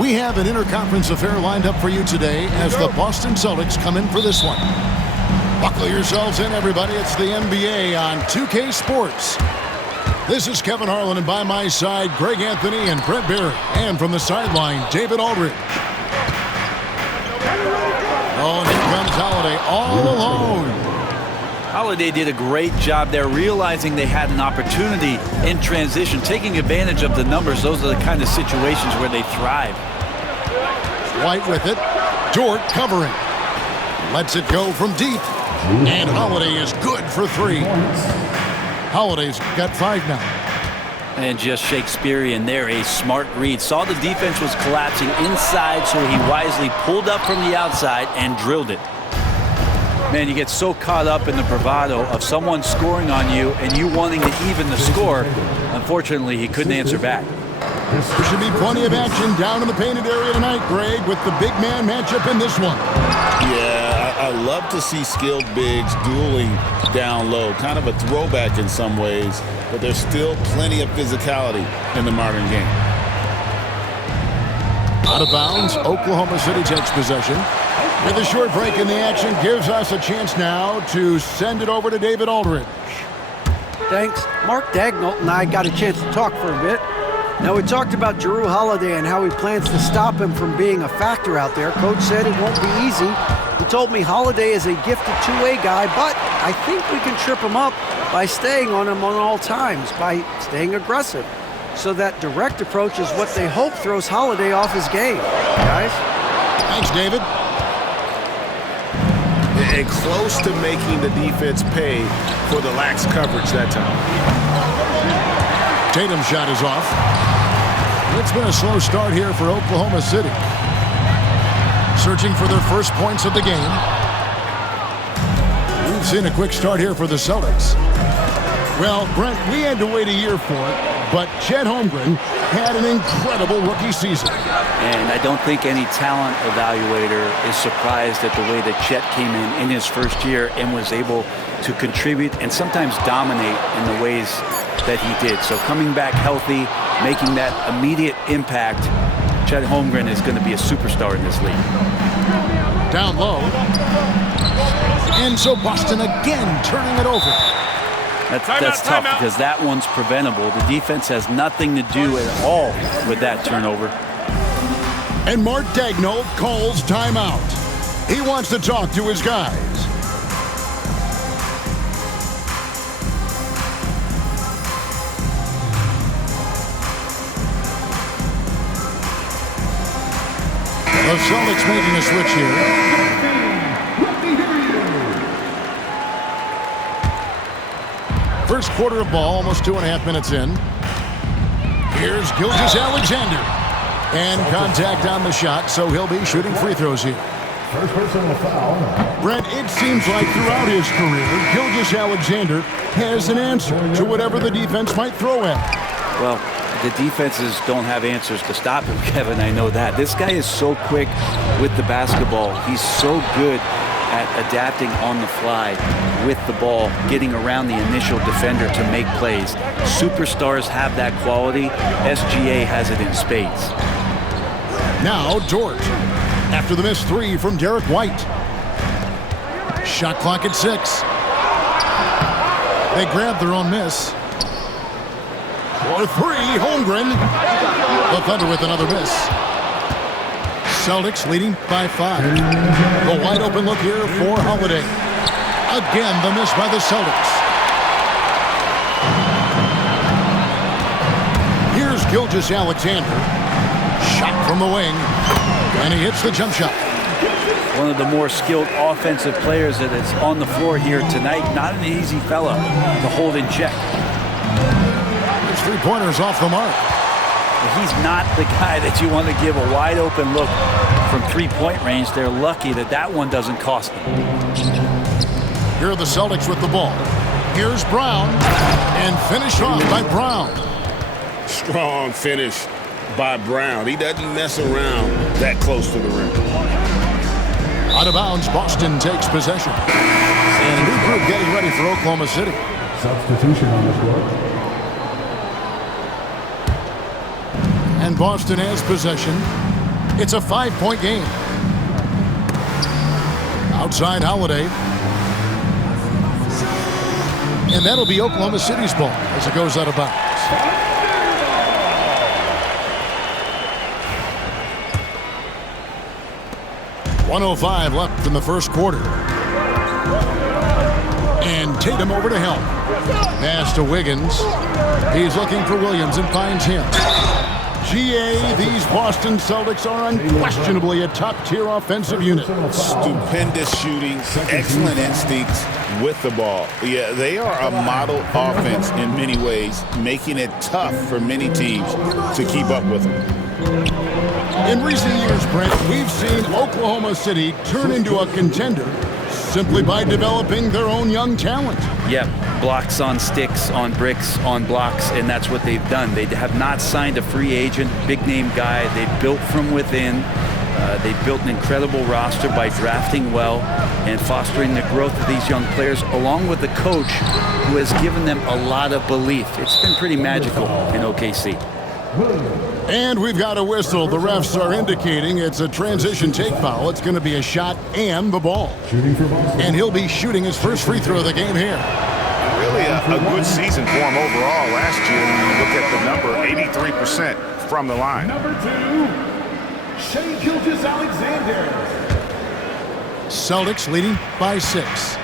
We have an interconference affair lined up for you today as the Boston Celtics come in for this one. Buckle yourselves in, everybody. It's the NBA on 2K Sports. This is Kevin Harlan, and by my side, Greg Anthony and Brent Barry. And from the sideline, David Aldridge. Oh, and here comes Holiday all alone. Holiday did a great job there, realizing they had an opportunity in transition, taking advantage of the numbers. Those are the kind of situations where they thrive. White with it. Dort covering. Lets it go from deep. And Holiday is good for 3. Holiday's got 5 now. And just Shakespearean there, a smart read. Saw the defense was collapsing inside, so he wisely pulled up from the outside and drilled it. Man, you get so caught up in the bravado of someone scoring on you and you wanting to even the score. Unfortunately, he couldn't answer back. There should be plenty of action down in the painted area tonight, Greg, with the big man matchup in this one. Yeah, I love to see skilled bigs dueling down low. Kind of a throwback in some ways, but there's still plenty of physicality in the modern game. Out of bounds, Oklahoma City takes possession. With a short break in the action, gives us a chance now to send it over to David Aldridge. Thanks. Mark Daigneault and I got a chance to talk for a bit. Now, we talked about Jrue Holiday and how he plans to stop him from being a factor out there. Coach said it won't be easy. He told me Holiday is a gifted two-way guy, but I think we can trip him up by staying on him on all times, by staying aggressive. So that direct approach is what they hope throws Holiday off his game. Guys? Thanks, David. And close to making the defense pay for the lax coverage that time. Tatum's shot is off. It's been a slow start here for Oklahoma City. Searching for their first points of the game. We've seen a quick start here for the Celtics. Well, Brent, we had to wait a year for it, but Chet Holmgren had an incredible rookie season. And I don't think any talent evaluator is surprised at the way that Chet came in his first year and was able to contribute and sometimes dominate in the ways that he did. So coming back healthy, making that immediate impact, Chet Holmgren is going to be a superstar in this league. Down low. And so Boston again turning it over. That's tough because that one's preventable. The defense has nothing to do at all with that turnover. And Mark Daigneault calls timeout. He wants to talk to his guys. The Celtics making a switch here. First quarter of ball, almost 2.5 minutes in. Here's Gilgeous-Alexander. And contact on the shot, so he'll be shooting free throws here. First personal foul. Brent, it seems like throughout his career, Gilgeous-Alexander has an answer to whatever the defense might throw at him. Well, the defenses don't have answers to stop him, Kevin. I know that. This guy is so quick with the basketball. He's so good at adapting on the fly with the ball, getting around the initial defender to make plays. Superstars have that quality. SGA has it in spades. Now Dort, after the missed 3 from Derek White. Shot clock at 6. They grabbed their own miss. For 3, Holmgren. The Thunder with another miss. Celtics leading by 5. The wide open look here for Holiday. Again, the miss by the Celtics. Here's Gilgeous-Alexander. Shot from the wing. And he hits the jump shot. One of the more skilled offensive players that is on the floor here tonight. Not an easy fella to hold in check. His 3-pointers off the mark. He's not the guy that you want to give a wide open look from 3-point range. They're lucky that that one doesn't cost them. Here are the Celtics with the ball. Here's Brown, and finished off by Brown. Strong finish by Brown. He doesn't mess around that close to the rim. Out of bounds, Boston takes possession. And a new group getting ready for Oklahoma City. Substitution on the floor. And Boston has possession. It's a 5-point game. Outside Holiday. And that'll be Oklahoma City's ball as it goes out of bounds. .105 left in the first quarter. And Tatum over to help. Pass to Wiggins. He's looking for Williams and finds him. GA, these Boston Celtics are unquestionably a top-tier offensive unit. Stupendous shooting, excellent instincts with the ball. Yeah, they are a model offense in many ways, making it tough for many teams to keep up with them. In recent years, Brent, we've seen Oklahoma City turn into a contender simply by developing their own young talent. Yep, blocks on sticks, on bricks, on blocks, and that's what they've done. They have not signed a free agent, big-name guy. They built from within. They built an incredible roster by drafting well and fostering the growth of these young players, along with the coach who has given them a lot of belief. It's been pretty magical in OKC. And we've got a whistle. The refs are indicating it's a transition take foul. It's going to be a shot and the ball. And he'll be shooting his first free throw of the game here. Really a good season for him overall last year. When you look at the number, 83% from the line. Number 2, Shai Gilgeous-Alexander. Celtics leading by 6.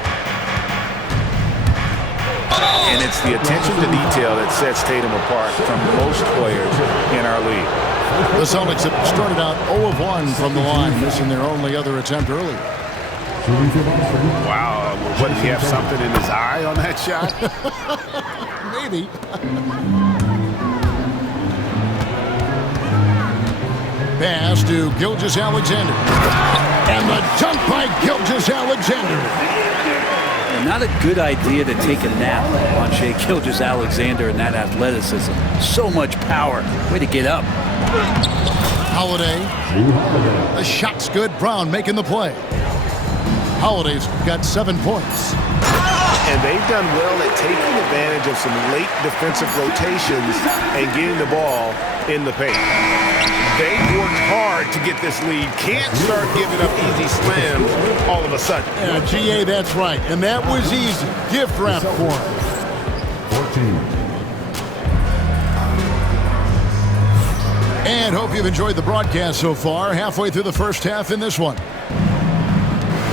And it's the attention to detail that sets Tatum apart from most players in our league. The Celtics have started out 0 of 1 from the line, missing their only other attempt earlier. Wow, what, did he have something in his eye on that shot? Maybe. Pass to Gilgeous-Alexander. And the dunk by Gilgeous-Alexander. Not a good idea to take a nap on Shai Gilgeous-Alexander and that athleticism. So much power. Way to get up. Holiday. The shot's good. Brown making the play. Holiday's got 7 points. And they've done well at taking advantage of some late defensive rotations and getting the ball in the paint. They've worked hard to get this lead. Can't start giving up easy slams all of a sudden. Yeah, GA, that's right. And that was easy. Gift wrap for him. 14. And hope you've enjoyed the broadcast so far. Halfway through the first half in this one.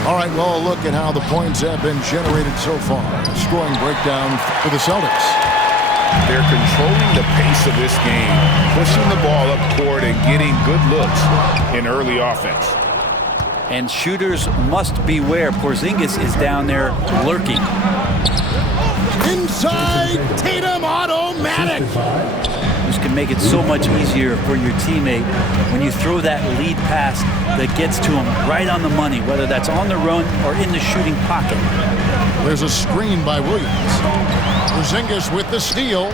All right, well, a look at how the points have been generated so far. Scoring breakdown for the Celtics. They're controlling the pace of this game, pushing the ball up court and getting good looks in early offense. And shooters must beware. Porzingis is down there lurking. Inside, Tatum automatic. This can make it so much easier for your teammate when you throw that lead pass that gets to him right on the money, whether that's on the run or in the shooting pocket. There's a screen by Williams. Porzingis with the steal.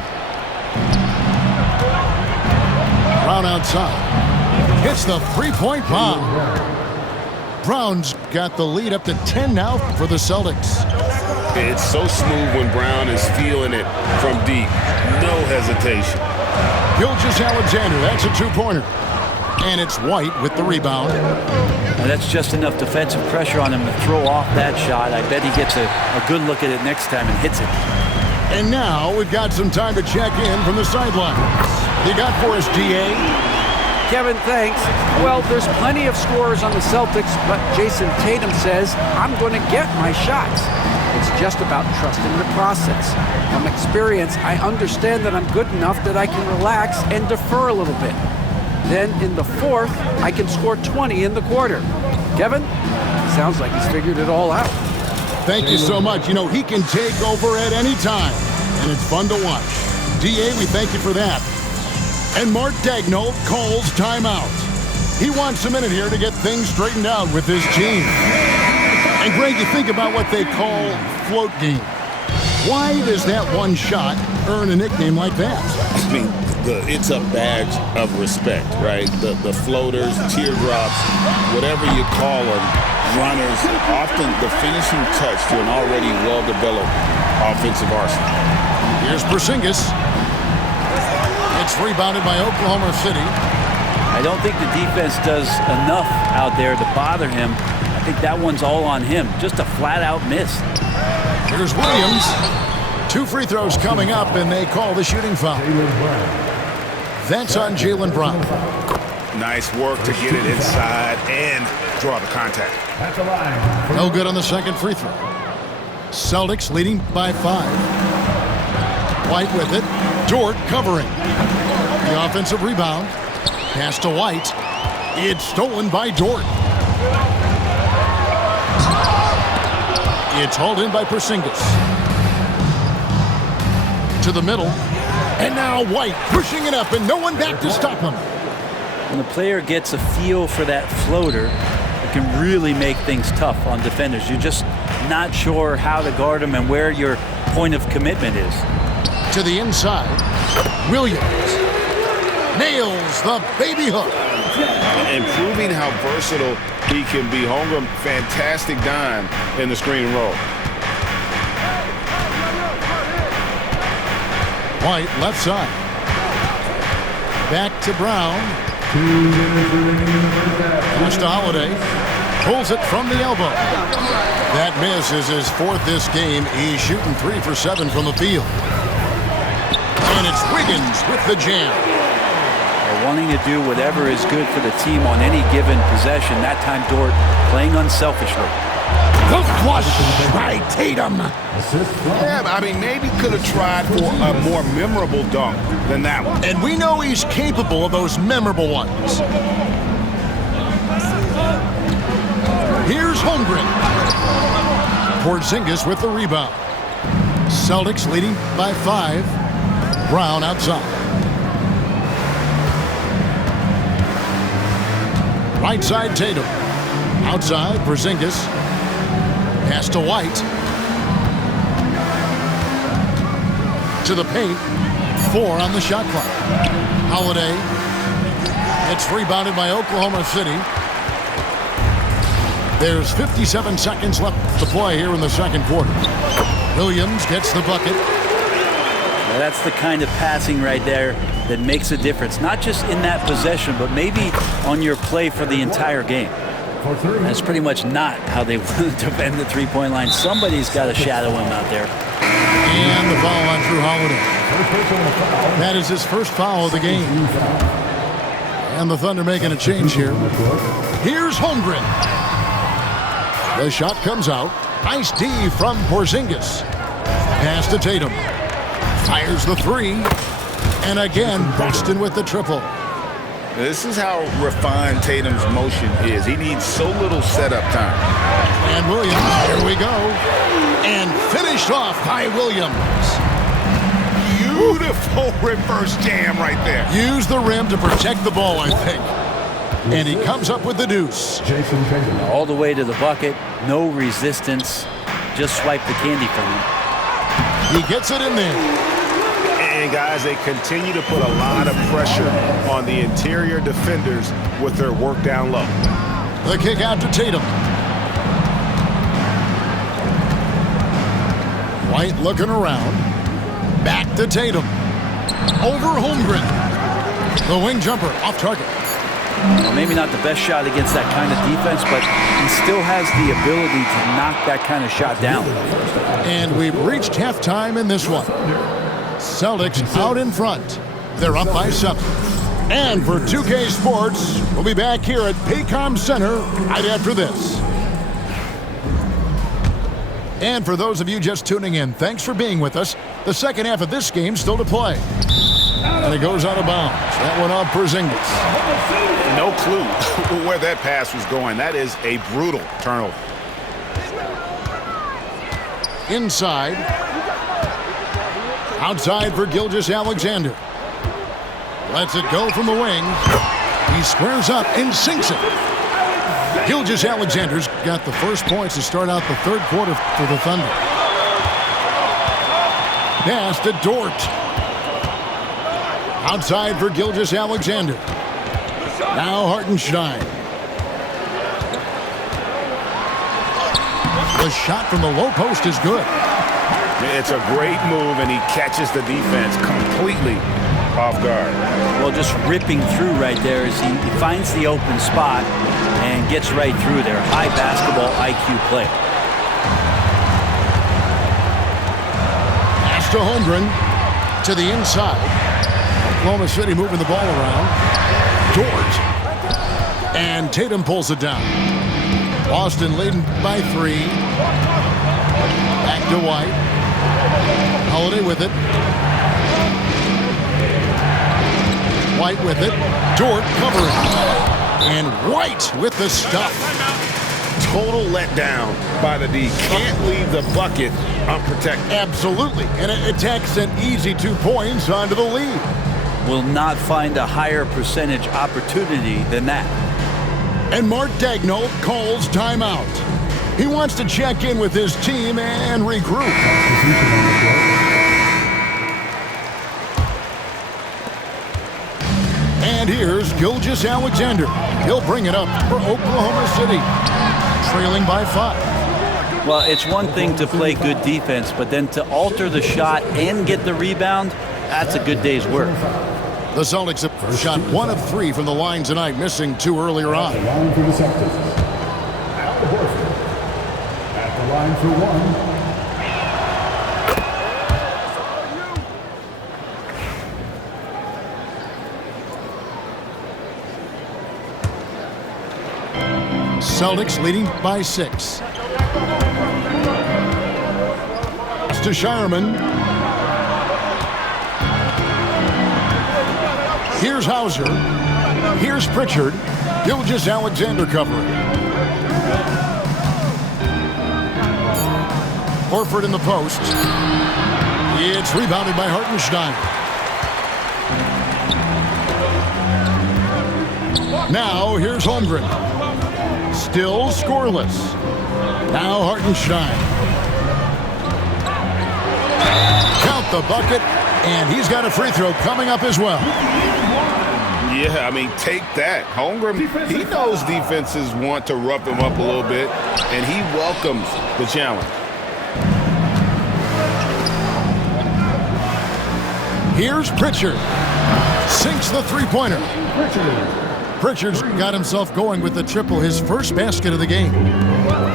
Brown outside. Hits the three-point bomb. Brown's got the lead up to 10 now for the Celtics. It's so smooth when Brown is feeling it from deep. No hesitation. Gilgeous-Alexander, that's a two-pointer. And it's White with the rebound. Now that's just enough defensive pressure on him to throw off that shot. I bet he gets a good look at it next time and hits it. And now we've got some time to check in from the sidelines. You got for us, DA? Kevin, thanks. Well, there's plenty of scorers on the Celtics, but Jason Tatum says, I'm going to get my shots. It's just about trusting the process. From experience, I understand that I'm good enough that I can relax and defer a little bit. Then in the fourth, I can score 20 in the quarter. Kevin, sounds like he's figured it all out. Thank you so much. You know, he can take over at any time, and it's fun to watch. DA, we thank you for that. And Mark Daigneault calls timeout. He wants a minute here to get things straightened out with his team. And Greg, you think about what they call float game. Why does that one shot earn a nickname like that? I mean, it's a badge of respect, right? The floaters, teardrops, whatever you call them, runners, often the finishing touch to an already well-developed offensive arsenal. Here's Porzingis. It's rebounded by Oklahoma City. I don't think the defense does enough out there to bother him. I think that one's all on him. Just a flat-out miss. Here's Williams. 2 free throws coming up, and they call the shooting foul. That's on Jaylen Brown. Nice work to get it inside and draw the contact. No good on the second free throw. Celtics leading by 5. White with it. Dort covering. The offensive rebound. Pass to White. It's stolen by Dort. It's hauled in by Porzingis. To the middle. And now White pushing it up, and no one back to stop him. When the player gets a feel for that floater, it can really make things tough on defenders. You're just not sure how to guard them and where your point of commitment is. To the inside. Williams nails the baby hook. And proving how versatile he can be. Holmgren, fantastic dime in the screen and roll. White left side. Back to Brown. Pass to Holiday. Pulls it from the elbow. That miss is his 4th this game. He's shooting 3 for 7 from the field. And it's Wiggins with the jam. Wanting to do whatever is good for the team on any given possession. That time Dort playing unselfishly. The flush by Tatum. Yeah, I mean, maybe could have tried for a more memorable dunk than that one. And we know he's capable of those memorable ones. Here's Holmgren. Porzingis with the rebound. Celtics leading by 5. Brown outside. Right side Tatum. Outside Porzingis. Pass to White. To the paint. 4 on the shot clock. Holiday. It's rebounded by Oklahoma City. There's 57 seconds left to play here in the second quarter. Williams gets the bucket. Now that's the kind of passing right there that makes a difference. Not just in that possession, but maybe on your play for the entire game. That's pretty much not how they want to defend the three-point line. Somebody's got to shadow him out there. And the foul on Drew Holiday. That is his first foul of the game. And the Thunder making a change here. Here's Holmgren. The shot comes out. Nice D from Porzingis. Pass to Tatum. Fires the 3. And again, Boston with the triple. This is how refined Tatum's motion is. He needs so little setup time. And Williams, here we go. And finished off by Williams. Beautiful reverse jam right there. Use the rim to protect the ball, I think. And he comes up with the deuce. All the way to the bucket. No resistance. Just swipe the candy from him. He gets it in there. And guys, they continue to put a lot of pressure on the interior defenders with their work down low. The kick out to Tatum. White looking around. Back to Tatum. Over Holmgren. The wing jumper off target. Well, maybe not the best shot against that kind of defense, but he still has the ability to knock that kind of shot down. And we've reached halftime in this one. Celtics out in front. They're up by 7. And for 2K Sports, we'll be back here at Paycom Center right after this. And for those of you just tuning in, thanks for being with us. The second half of this game still to play. And it goes out of bounds. That one off Porzingis. No clue where that pass was going. That is a brutal turnover. Inside. Outside for Gilgeous-Alexander. Lets it go from the wing. He squares up and sinks it. Gilgeous-Alexander's got the first points to start out the third quarter for the Thunder. Pass to Dort. Outside for Gilgeous-Alexander. Now Hartenstein. The shot from the low post is good. It's a great move, and he catches the defense completely off guard. Well, just ripping through right there as he finds the open spot and gets right through there. High basketball IQ play. Pass to Holmgren to the inside. Oklahoma City moving the ball around. Dort. And Tatum pulls it down. Boston leading by 3. Back to White. Holiday with it. White with it. Dort covering. And White with the stuff. Total letdown by the D. Can't leave the bucket unprotected. Absolutely. And it takes an easy 2 points onto the lead. Will not find a higher percentage opportunity than that. And Mark Daigneault calls timeout. He wants to check in with his team and regroup. And here's Gilgeous-Alexander. He'll bring it up for Oklahoma City, trailing by 5. Well, it's one thing to play good defense, but then to alter the shot and get the rebound, that's a good day's work. The Celtics have shot 1 of 3 from the line tonight, missing 2 earlier on. At the line for the Celtics. Al Horford. At the line for 1. Celtics leading by 6. To Shireman. Here's Hauser. Here's Pritchard. Gilgeous-Alexander covering. Horford in the post. It's rebounded by Hartenstein. Now here's Holmgren. Still scoreless. Now Hartenstein. Count the bucket, and he's got a free throw coming up as well. Yeah, I mean, take that. Holmgren, he knows defenses want to rough him up a little bit, and he welcomes the challenge. Here's Pritchard. Sinks the three-pointer. Pritchard's got himself going with the triple, his first basket of the game.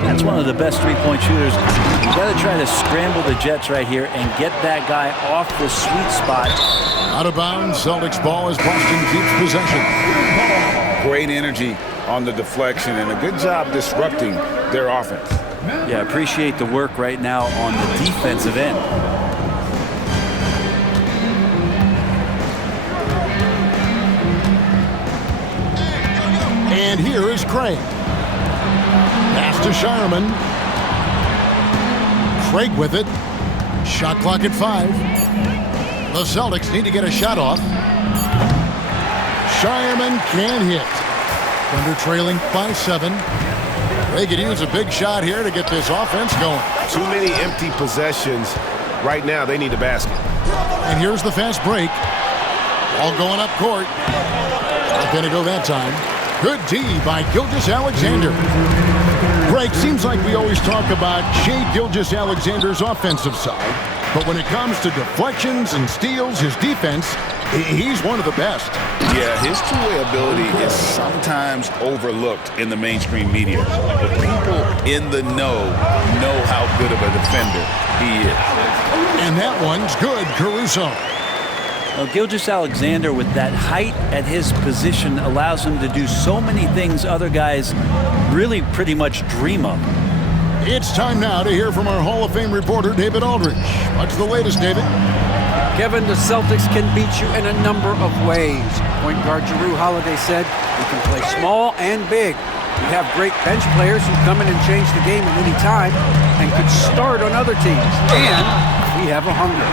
That's one of the best three-point shooters. You got to try to scramble the Jets right here and get that guy off the sweet spot. Out of bounds, Celtics ball as Boston keeps possession. Great energy on the deflection and a good job disrupting their offense. Yeah, appreciate the work right now on the defensive end. And here is Craig. Pass to Shireman. Craig with it. Shot clock at 5. The Celtics need to get a shot off. Shireman can hit. Thunder trailing by 7. They could use a big shot here to get this offense going. Too many empty possessions. Right now, they need a basket. And here's the fast break. All going up court. Not going to go that time. Good D by Gilgeous-Alexander. Greg, seems like we always talk about Shai Gilgeous-Alexander's offensive side, but when it comes to deflections and steals, his defense, he's one of the best. Yeah, his two-way ability is sometimes overlooked in the mainstream media. The people in the know how good of a defender he is. And that one's good, Caruso. Well, Gilgeous-Alexander, with that height at his position, allows him to do so many things other guys really pretty much dream of. It's time now to hear from our Hall of Fame reporter, David Aldridge. What's the latest, David? Kevin, the Celtics can beat you in a number of ways. Point guard Jrue Holiday said we can play small and big. We have great bench players who come in and change the game at any time and could start on other teams. And we have a hunger.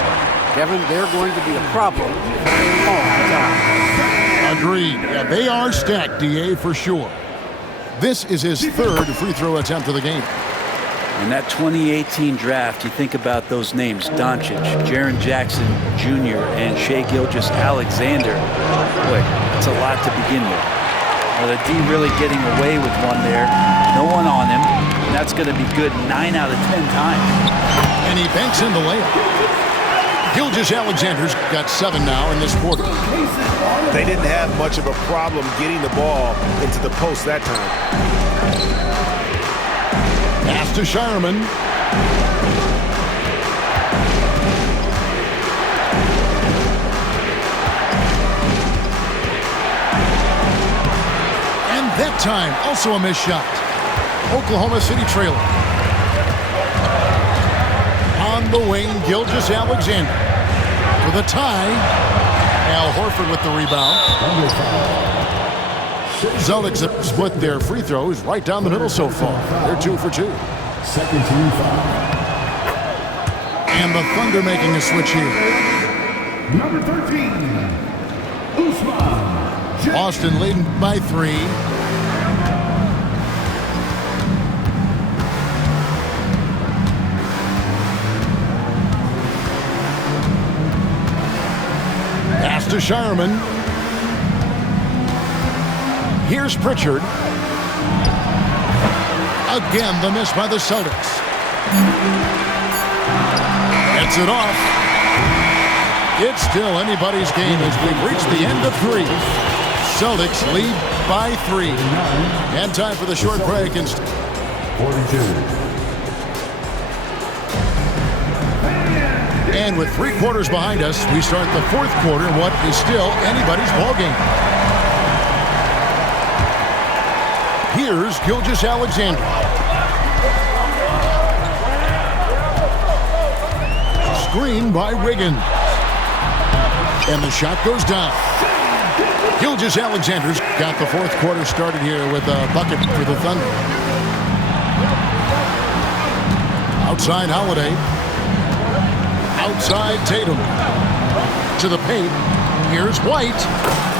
Kevin, they're going to be a problem for a long time. Agreed. Yeah, they are stacked, DA, for sure. This is his third free throw attempt of the game. In that 2018 draft, you think about those names, Doncic, Jaren Jackson Jr., and Shai Gilgeous-Alexander. Boy, that's a lot to begin with. Well, the D really getting away with one there. No one on him. And that's going to be good 9 out of 10 times. And he banks in the layup. Gilgeous-Alexander's got 7 now in this quarter. They didn't have much of a problem getting the ball into the post that time. Pass to Shireman. And that time, also a missed shot. Oklahoma City trailing. On the wing, Gilgeous-Alexander. For the tie, Al Horford with the rebound. Celtics have split their free throws right down the middle so far. They're 2 for 2. Second team foul. And the Thunder making a switch here. Number 13, Usman. Boston leading by 3. Pass to Shireman. Here's Pritchard. Again, the miss by the Celtics. Gets it off. It's still anybody's game as we've reached the end of 3. Celtics lead by 3. And time for the short break. 42. And with 3 quarters behind us, we start the 4th quarter in what is still anybody's ballgame. Here's Gilgeous-Alexander. Screen by Wiggins. And the shot goes down. Gilgeous-Alexander's got the 4th quarter started here with a bucket for the Thunder. Outside Holiday. Outside Tatum. To the paint. Here's White.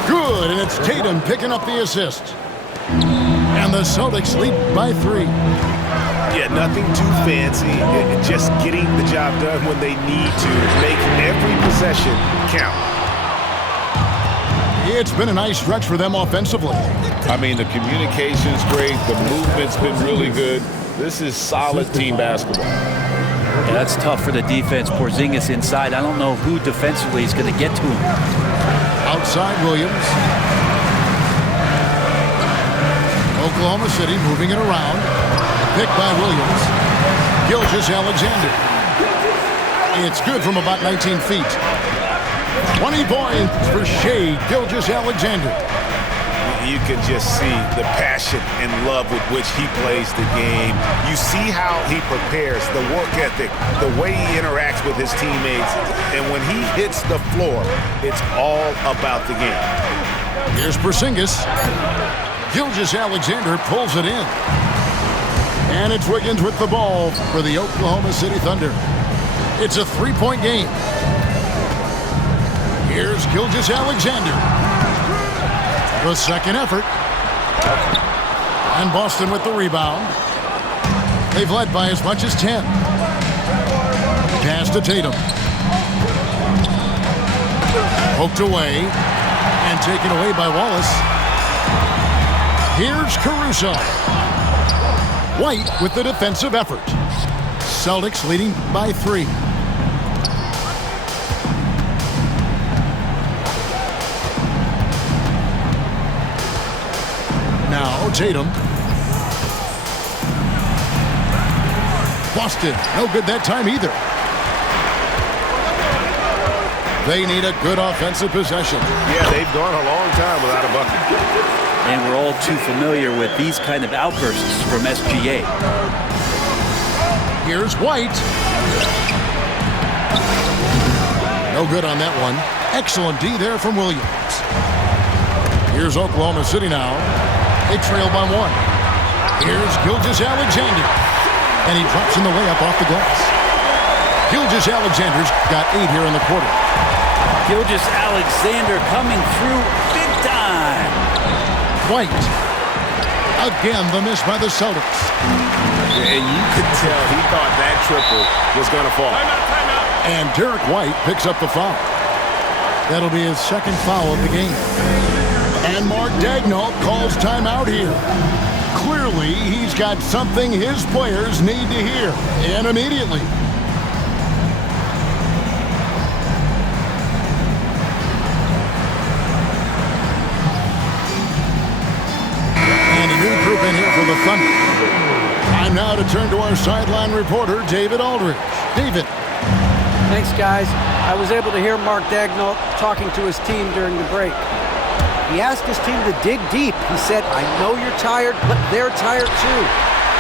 Good, and it's Tatum picking up the assist. And the Celtics lead by 3. Yeah, nothing too fancy. Just getting the job done when they need to. Make every possession count. It's been a nice stretch for them offensively. I mean, the communication's great. The movement's been really good. This is solid team basketball. Yeah, that's tough for the defense. Porzingis inside. I don't know who defensively is going to get to him. Outside Williams. Oklahoma City moving it around. Picked by Williams. Gilgeous-Alexander. It's good from about 19 feet. 20 points for Shai Gilgeous-Alexander. You can just see the passion and love with which he plays the game. You see how he prepares, the work ethic, the way he interacts with his teammates. And when he hits the floor, it's all about the game. Here's Porzingis. Gilgeous-Alexander pulls it in. And it's Wiggins with the ball for the Oklahoma City Thunder. It's a 3-point game. Here's Gilgeous-Alexander. The second effort. And Boston with the rebound. They've led by as much as 10. Pass to Tatum. Poked away. And taken away by Wallace. Here's Caruso. White with the defensive effort. Celtics leading by 3. Now Tatum. Boston, no good that time either. They need a good offensive possession. Yeah, they've gone a long time without a bucket. And we're all too familiar with these kind of outbursts from SGA. Here's White. No good on that one. Excellent D there from Williams. Here's Oklahoma City now. They trail by 1. Here's Gilgeous-Alexander. And he drops in the layup off the glass. Gilgeous-Alexander's got 8 here in the quarter. Gilgeous-Alexander coming through big time. White. Again, the miss by the Celtics. And you could tell he thought that triple was going to fall. And Derek White picks up the foul. That'll be his second foul of the game. And Mark Daigneault calls timeout here. Clearly, he's got something his players need to hear, and immediately. for the Thunder. Time now to turn to our sideline reporter, David Aldridge. David. Thanks, guys. I was able to hear Mark Daigneault talking to his team during the break. He asked his team to dig deep. He said, I know you're tired, but they're tired too.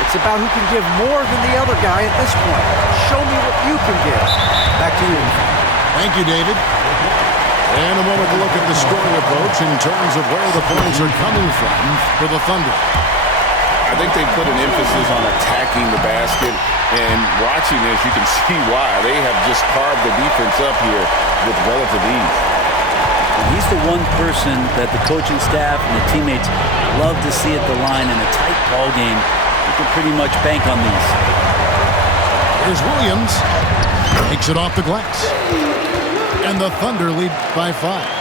It's about who can give more than the other guy at this point. Show me what you can give. Back to you. Thank you, David. And a moment to look at the scoring approach in terms of where the points are coming from for the Thunder. I think they put an emphasis on attacking the basket, and watching this, you can see why. They have just carved the defense up here with relative ease. He's the one person that the coaching staff and the teammates love to see at the line in a tight ball game. You can pretty much bank on these. Here's Williams. Takes it off the glass. And the Thunder lead by 5.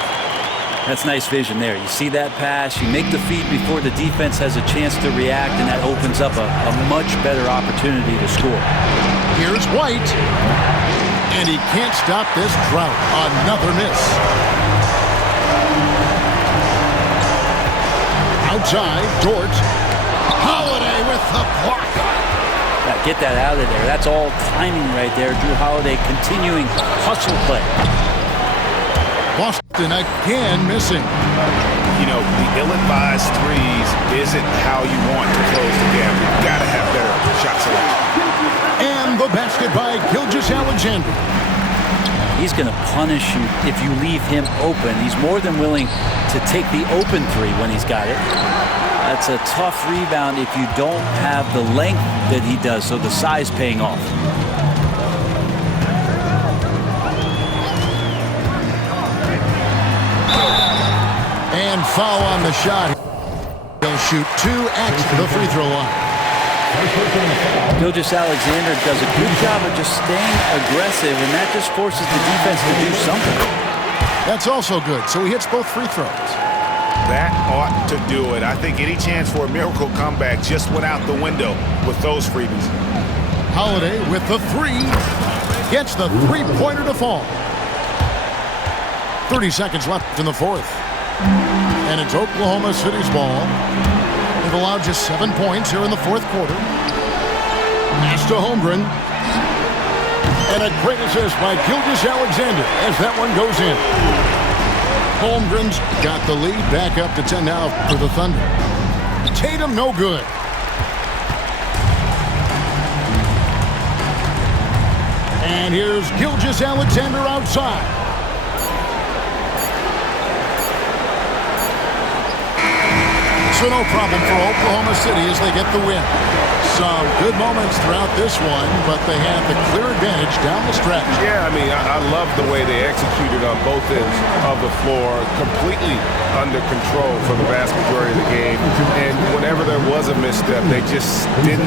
That's nice vision there. You see that pass, you make the feed before the defense has a chance to react, and that opens up a much better opportunity to score. Here's White. And he can't stop this drought. Another miss. Outside, Dort. Holiday with the block. Now get that out of there. That's all timing right there. Drew Holiday continuing hustle play. Boston again missing. You know, the ill-advised threes isn't how you want to close the gap. You've got to have better shot selection. And the basket by Gilgeous-Alexander. He's going to punish you if you leave him open. He's more than willing to take the open three when he's got it. That's a tough rebound if you don't have the length that he does, so the size paying off. And foul on the shot. He'll shoot 2 at the free throw line. Gilgeous-Alexander does a good job of just staying aggressive, and that just forces the defense to do something. That's also good. So he hits both free throws. That ought to do it. I think any chance for a miracle comeback just went out the window with those freebies. Holiday with the 3. Gets the three-pointer to fall. 30 seconds left in the fourth. And it's Oklahoma City's ball. They've allowed just 7 points here in the fourth quarter. Pass to Holmgren. And a great assist by Gilgeous-Alexander as that one goes in. Holmgren's got the lead back up to 10 now for the Thunder. Tatum no good. And here's Gilgeous-Alexander outside. So no problem for Oklahoma City as they get the win. Some good moments throughout this one, but they had the clear advantage down the stretch. Yeah, I mean, I love the way they executed on both ends of the floor, completely under control for the vast majority of the game. And whenever there was a misstep, they just didn't